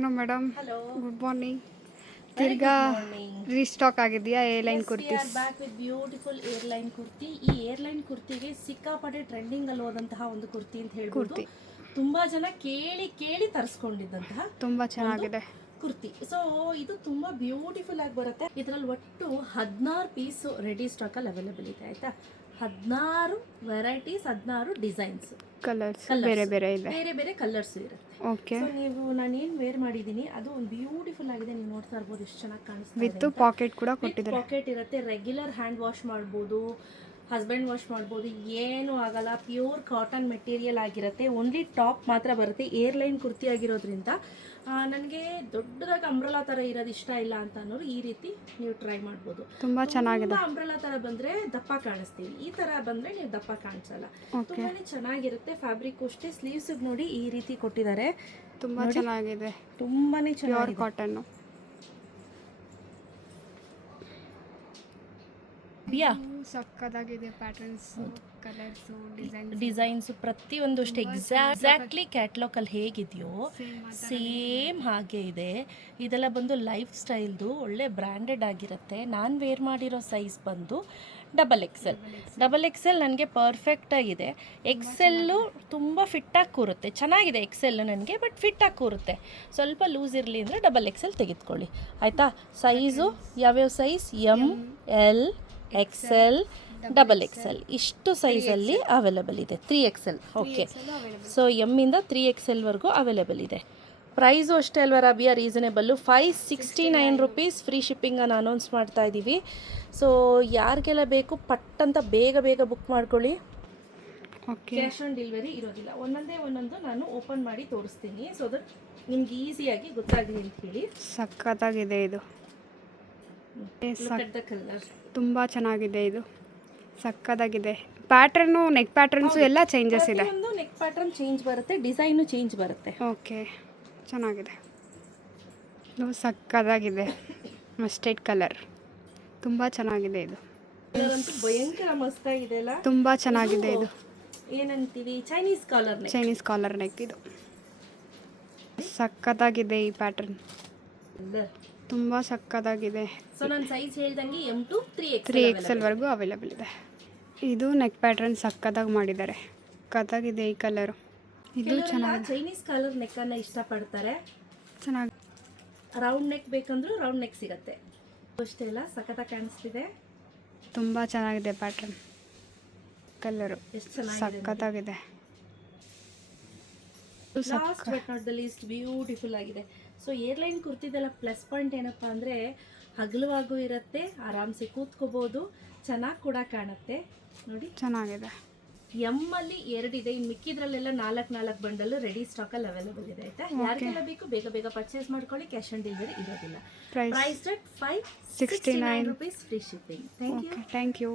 Hello madam, Hello. Good morning. Very ತಿರ್ಗಾ good morning. Restock ಆಗಿದೆಯಾ A line Yes, we kurtis? are back with beautiful airline kurti. ಈ airline ಕುರ್ತಿಗೆ ಸಿಕ್ಕಾಪಟ್ಟೆ trending ಅಲ್ಲಿ ಹೋದಂತಹ ಒಂದು ಕುರ್ತಿ ಅಂತ ಹೇಳ್ಬೋದು. ಕುರ್ತಿ ತುಂಬಾ ಜನ ಕೇಳಿ ಕೇಳಿ ತರಿಸ್ಕೊಂಡಿದ್ದಂತಹ ತುಂಬ ಚೆನ್ನಾಗಿದೆ. ಕುರ್ತಿ. ಸೊ ಇದು ತುಂಬಾ ಬ್ಯೂಟಿಫುಲ್ ಆಗಿ ಬರುತ್ತೆ. ಇದರಲ್ಲಿ ಒಟ್ಟು 16 ಪೀಸ್ ರೆಡಿ ಸ್ಟಾಕ್ ಅಲ್ಲಿ ಅವೈಲೇಬಲ್ ಇದೆ. ಆಯ್ತಾ, 16 ವೆರೈಟೀಸ್, 16 ಡಿಸೈನ್ಸ್, ಕಲರ್ಸ್ ಬೇರೆ ಬೇರೆ ಇದೆ, ಬೇರೆ ಬೇರೆ ಕಲರ್ಸ್ ಇರುತ್ತೆ. ಓಕೆ. ಸೊ ನೀವು ನಾನೇನು ವೇರ್ ಮಾಡಿದ್ದೀನಿ ಅದು ಒಂದು ಬ್ಯೂಟಿಫುಲ್ ಆಗಿದೆ. ನೀವು ನೋಡ್ತಾ ಇರ್ಬೋದು ಎಷ್ಟು ಚೆನ್ನಾಗಿ ಕಾಣಿಸ್ತಾ ವಿತ್ ಇದೆ. ಪಾಕೆಟ್ ಕೂಡ ಕೊಟ್ಟಿದ್ದಾರೆ. ಪಾಕೆಟ್ ಇರುತ್ತೆ. ರೆಗ್ಯುಲರ್ ಹ್ಯಾಂಡ್ ವಾಶ್ ಮಾಡ್ಬೋದು, ಹಸ್ಬೆಂಡ್ ವಾಶ್ ಮಾಡ್ಬೋದು, ಏನೂ ಆಗಲ್ಲ. ಪ್ಯೂರ್ ಕಾಟನ್ ಮೆಟೀರಿಯಲ್ ಆಗಿರುತ್ತೆ. ಓನ್ಲಿ ಟಾಪ್ ಮಾತ್ರ ಬರುತ್ತೆ. ಏರ್ಲೈನ್ ಕುರ್ತಿ ಆಗಿರೋದ್ರಿಂದ ನನಗೆ ದೊಡ್ಡದಾಗಿ ಅಂಬ್ರಲಾ ಥರ ಇರೋದು ಇಷ್ಟ ಇಲ್ಲ ಅಂತ ಅನ್ನೋರು ಈ ರೀತಿ ನೀವು ಟ್ರೈ ಮಾಡ್ಬೋದು. ತುಂಬ ಚೆನ್ನಾಗಿದೆ. ಅಂಬ್ರಲಾ ಥರ ಬಂದರೆ ದಪ್ಪ ಕಾಣಿಸ್ತೀವಿ, ಈ ಥರ ಬಂದರೆ ನೀವು ದಪ್ಪ ಕಾಣಿಸಲ್ಲ. ಓಕೆ, ತುಂಬಾ ಚೆನ್ನಾಗಿರುತ್ತೆ. ಫ್ಯಾಬ್ರಿಕ್ ಅಷ್ಟೇ. ಸ್ಲೀವ್ಸ್ ನೋಡಿ ಈ ರೀತಿ ಕೊಟ್ಟಿದ್ದಾರೆ. ತುಂಬ ಚೆನ್ನಾಗಿದೆ. ತುಂಬಾನೇ ಪ್ಯೂರ್ ಚೆನ್ನಾಗಿ ಕಾಟನ್ನು. ಸಕ್ಕದಾಗಿದೆ. ಪ್ಯಾಟರ್ನ್ಸ್, ಕಲರ್ಸು, ಡಿಸೈನ್ಸ್ ಪ್ರತಿಯೊಂದು ಅಷ್ಟೇ ಎಕ್ಸಾಕ್ಟ್ಲಿ ಕ್ಯಾಟ್ಲಾಗ್ ಅಲ್ಲಿ ಹೇಗಿದೆಯೋ ಸೇಮ್ ಹಾಗೆ ಇದೆ. ಇದೆಲ್ಲ ಬಂದು ಲೈಫ್ ಸ್ಟೈಲ್ದು ಒಳ್ಳೆ ಬ್ರ್ಯಾಂಡೆಡ್ ಆಗಿರುತ್ತೆ. ನಾನು ವೇರ್ ಮಾಡಿರೋ ಸೈಜ್ ಬಂದು ಡಬಲ್ ಎಕ್ಸೆಲ್ ನನಗೆ ಪರ್ಫೆಕ್ಟ್ ಆಗಿದೆ. ಎಕ್ಸೆಲ್ಲು ತುಂಬ ಫಿಟ್ಟಾಗಿ ಕೂರುತ್ತೆ. ಚೆನ್ನಾಗಿದೆ ಎಕ್ಸೆಲ್ಲು ನನಗೆ, ಬಟ್ ಫಿಟ್ಟಾಗಿ ಕೂರುತ್ತೆ. ಸ್ವಲ್ಪ ಲೂಸ್ ಇರಲಿ ಅಂದರೆ ಡಬಲ್ ಎಕ್ಸೆಲ್ ತೆಗೆದುಕೊಳ್ಳಿ. ಆಯಿತಾ. ಸೈಜು ಯಾವ್ಯಾವ size? ML, XL, double XL ಇಷ್ಟು ಸೈಜಲ್ಲಿ ಅವೈಲೇಬಲ್ ಇದೆ. 3XL. ಓಕೆ, ಸೊ ಎಮ್ಮಿಂದ 3XL ಅವೈಲೇಬಲ್ ಇದೆ. ಪ್ರೈಸು ಅಷ್ಟೇ ಅಲ್ವಾ ರಾಬಿಯಾ, ರೀಸನೇಬಲ್ಲು. 569 ರುಪೀಸ್. ಫ್ರೀ ಶಿಪ್ಪಿಂಗನ್ನು ಅನೌನ್ಸ್ ಮಾಡ್ತಾ ಇದ್ದೀವಿ. ಸೊ ಯಾರಿಗೆಲ್ಲ ಬೇಕು ಪಟ್ ಅಂತ ಬೇಗ ಬೇಗ ಬುಕ್ ಮಾಡ್ಕೊಳ್ಳಿ. ಓಕೆ, ಕ್ಯಾಶ್ ಆನ್ ಡೆಲಿವರಿ ಇರೋದಿಲ್ಲ. ಒಂದೊಂದು ನಾನು ಓಪನ್ ಮಾಡಿ ತೋರಿಸ್ತೀನಿ, ಸೊ ದಟ್ ನಿಮ್ಗೆ ಈಸಿಯಾಗಿ ಗೊತ್ತಾಗಲಿ ಅಂತ ಹೇಳಿ. ಸಕ್ಕತ್ತಾಗಿದೆ ಇದು. ಕಲರ್ ತುಂಬ ಚೆನ್ನಾಗಿದೆ. ಇದು ಸಕ್ಕದಾಗಿದೆ. ಪ್ಯಾಟರ್ನು, ನೆಕ್ ಪ್ಯಾಟರ್ನ್ಸು ಎಲ್ಲ ಚೇಂಜಸ್ ಇದೆ. ಒಂದು ನೆಕ್ ಪ್ಯಾಟರ್ನ್ ಚೇಂಜ್ ಬರುತ್ತೆ, ಡಿಸೈನು ಚೇಂಜ್ ಬರುತ್ತೆ. ಓಕೆ, ಚೆನ್ನಾಗಿದೆ. ಇದು ಸಕ್ಕದಾಗಿದೆ. ಮಸ್ಟರ್ಡ್ ಕಲರ್ ತುಂಬ ಚೆನ್ನಾಗಿದೆ. ಇದು ಅಂತೂ ಭಯಂಕರ ಮಸ್ತಾಗಿದೆ ಅಲ್ಲ. ತುಂಬ ಚೆನ್ನಾಗಿದೆ. ಇದು ಏನಂತೀವಿ, ಚೈನೀಸ್ ಕಾಲರ್ ನೆಕ್. ಇದು ಸಕ್ಕದಾಗಿದೆ. ಈ ಪ್ಯಾಟರ್ನ್ ತುಂಬ ಸಕ್ಕದಾಗಿದೆ. ಸೊ ನಾನು ಸೈಜ್ ಹೇಳ್ದಂಗೆ M to 3XL ಅವೈಲೇಬಲ್ ಇದೆ. ಇದು ನೆಕ್ ಪ್ಯಾಟರ್ನ್ ಸಕ್ಕದಾಗಿ ಮಾಡಿದ್ದಾರೆ. ಸಕ್ಕದಾಗಿದೆ ಈ ಕಲರು. ಇದು ಚೆನ್ನಾಗಿ ಚೈನೀಸ್ ಕಾಲರ್ ನೆಕ್ ಅನ್ನ ಇಷ್ಟಪಡ್ತಾರೆ. ಚೆನ್ನಾಗಿ ರೌಂಡ್ ನೆಕ್ ಬೇಕಂದ್ರೂ ರೌಂಡ್ ನೆಕ್ ಸಿಗತ್ತೆ. ಅಷ್ಟೇ ಅಲ್ಲ, ಸಖತ್ತಾಗಿ ಕಾಣಿಸ್ತಿದೆ. ತುಂಬ ಚೆನ್ನಾಗಿದೆ ಪ್ಯಾಟರ್ನ್. ಕಲರು ಎಷ್ಟು ಚೆನ್ನಾಗಿದೆ, ಸಕ್ಕತ್ತಾಗಿದೆ. Last but not the least beautiful ಆಗಿದೆ. ಸೊ ಏರ್ಲೈನ್ ಕುರ್ತಿದೆಲ್ಲ ಪ್ಲಸ್ ಪಾಯಿಂಟ್ ಏನಪ್ಪ ಅಂದರೆ ಹಗಲವಾಗೂ ಇರುತ್ತೆ, ಆರಾಮ್ಸೆ ಕೂತ್ಕೋಬೋದು, ಚೆನ್ನಾಗಿ ಕೂಡ ಕಾಣುತ್ತೆ. ನೋಡಿ ಚೆನ್ನಾಗಿದೆ. ಎಮ್ಮಲ್ಲಿ 2 ಇದೆ, ಇನ್ನು ಮಿಕ್ಕಿದ್ರಲ್ಲೆಲ್ಲ 4 ಬಂಡಲ್ ರೆಡಿ ಸ್ಟಾಕಲ್ಲಿ ಅವೈಲೇಬಲ್ ಇದೆ. ಆಯ್ತಾ, ಯಾರಿಗೆಲ್ಲ ಬೇಕು ಬೇಗ ಬೇಗ ಪರ್ಚೇಸ್ ಮಾಡ್ಕೊಳ್ಳಿ. ಕ್ಯಾಶ್ ಆನ್ ಡೆಲಿವರಿ ಇರೋದಿಲ್ಲ. Price 569 rupees. Free shipping. Thank you.